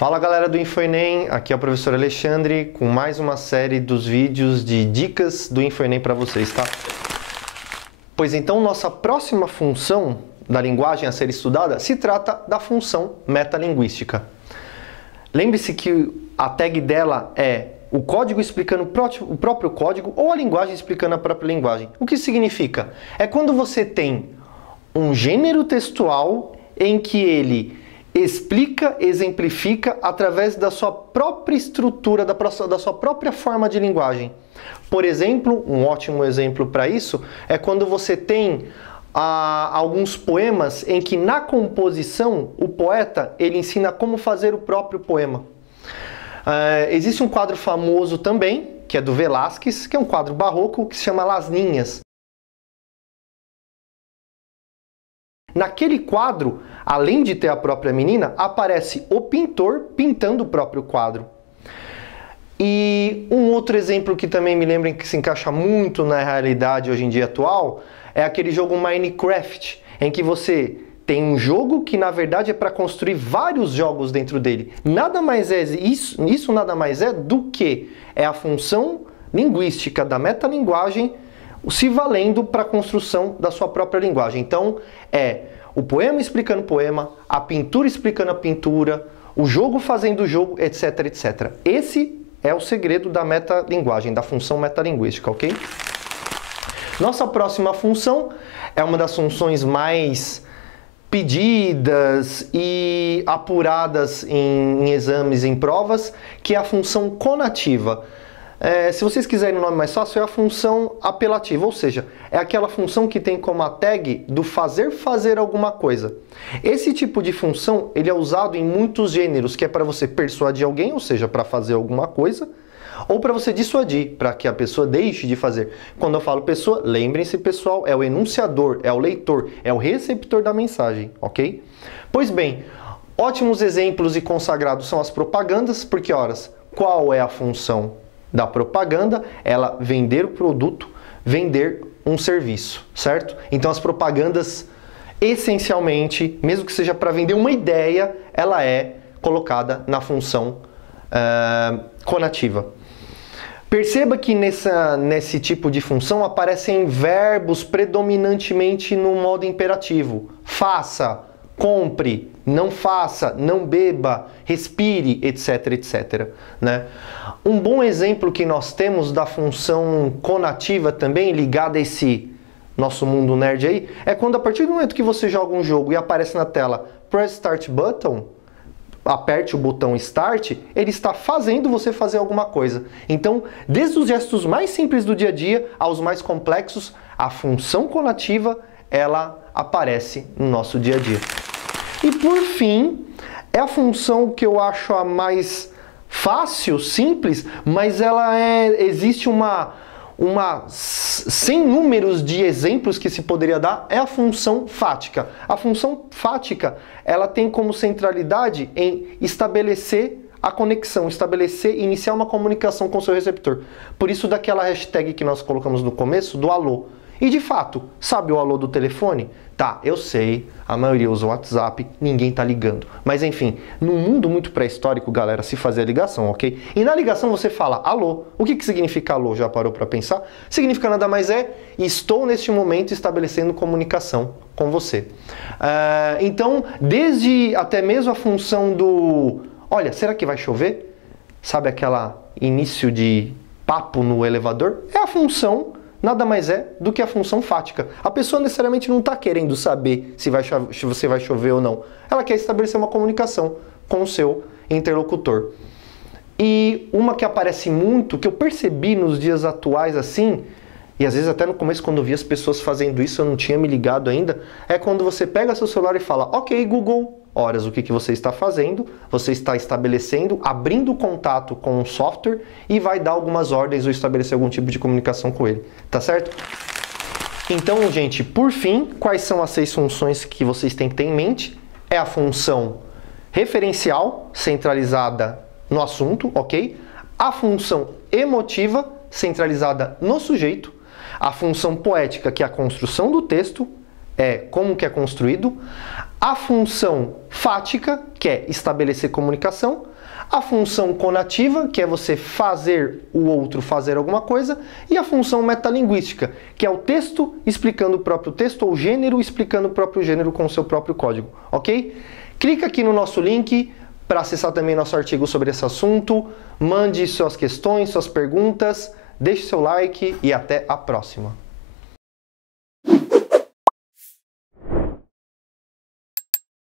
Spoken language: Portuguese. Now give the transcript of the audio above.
Fala galera do InfoEnem, aqui é o professor Alexandre com mais uma série dos vídeos de dicas do InfoEnem para vocês, tá? Pois então, nossa próxima função da linguagem a ser estudada se trata da função metalinguística. Lembre-se que a tag dela é o código explicando o próprio código ou a linguagem explicando a própria linguagem. O que significa? É quando você tem um gênero textual em que ele explica, exemplifica através da sua própria estrutura, da sua própria forma de linguagem. Por exemplo, um ótimo exemplo para isso é quando você tem alguns poemas em que na composição o poeta ele ensina como fazer o próprio poema. Existe um quadro famoso também, que é do Velázquez, que é um quadro barroco que se chama Las Niñas. Naquele quadro, além de ter a própria menina, aparece o pintor pintando o próprio quadro. E um outro exemplo que também me lembra que se encaixa muito na realidade hoje em dia atual é aquele jogo Minecraft, em que você tem um jogo que na verdade é para construir vários jogos dentro dele. Nada mais é isso nada mais é do que a função linguística da metalinguagem se valendo para a construção da sua própria linguagem. Então, é o poema explicando o poema, a pintura explicando a pintura, o jogo fazendo o jogo, etc, etc. Esse é o segredo da metalinguagem, da função metalinguística, ok? Nossa próxima função é uma das funções mais pedidas e apuradas em exames, em provas, que é a função conativa. Se vocês quiserem um nome mais fácil, é a função apelativa, ou seja, é aquela função que tem como a tag do fazer alguma coisa. Esse tipo de função ele é usado em muitos gêneros, que é para você persuadir alguém, ou seja, para fazer alguma coisa, ou para você dissuadir, para que a pessoa deixe de fazer. Quando eu falo pessoa, lembrem-se pessoal, é o enunciador, é o leitor, é o receptor da mensagem, ok? Pois bem, ótimos exemplos e consagrados são as propagandas, porque, horas, qual é a função da propaganda? Ela vender o produto, vender um serviço, certo? Então as propagandas, essencialmente, mesmo que seja para vender uma ideia, ela é colocada na função conativa. Perceba que nesse tipo de função aparecem verbos predominantemente no modo imperativo. Faça, compre, não faça, não beba, respire, etc, etc, né? Um bom exemplo que nós temos da função conativa também, ligada a esse nosso mundo nerd aí, é quando a partir do momento que você joga um jogo e aparece na tela Press Start Button, aperte o botão Start, ele está fazendo você fazer alguma coisa. Então, desde os gestos mais simples do dia a dia aos mais complexos, a função conativa, ela aparece no nosso dia a dia. E por fim, é a função que eu acho a mais fácil, simples, mas existe sem números de exemplos que se poderia dar, é a função fática. A função fática, ela tem como centralidade em estabelecer a conexão, iniciar uma comunicação com o seu receptor. Por isso daquela hashtag que nós colocamos no começo, do alô. E de fato, sabe o alô do telefone? Tá, eu sei, a maioria usa o WhatsApp, ninguém tá ligando. Mas enfim, num mundo muito pré-histórico, galera, se fazia ligação, ok? E na ligação você fala alô. O que significa alô? Já parou para pensar? Significa nada mais estou neste momento estabelecendo comunicação com você. Então, desde até mesmo a função do olha, será que vai chover? Sabe aquela início de papo no elevador? É a função, nada mais é do que a função fática. A pessoa necessariamente não está querendo saber se você vai chover ou não. Ela quer estabelecer uma comunicação com o seu interlocutor. E uma que aparece muito, que eu percebi nos dias atuais assim, e às vezes até no começo quando eu vi as pessoas fazendo isso eu não tinha me ligado ainda, é quando você pega seu celular e fala, ok Google, horas, o que você está fazendo? Você está estabelecendo, abrindo contato com o software e vai dar algumas ordens ou estabelecer algum tipo de comunicação com ele, tá certo? Então, gente, por fim, quais são as 6 funções que vocês têm que ter em mente? É a função referencial, centralizada no assunto, ok? A função emotiva, centralizada no sujeito. A função poética, que é a construção do texto, é como que é construído, a função fática, que é estabelecer comunicação, a função conativa, que é você fazer o outro fazer alguma coisa, e a função metalinguística, que é o texto explicando o próprio texto, ou o gênero explicando o próprio gênero com o seu próprio código, ok? Clica aqui no nosso link para acessar também nosso artigo sobre esse assunto, mande suas questões, suas perguntas, deixe seu like e até a próxima.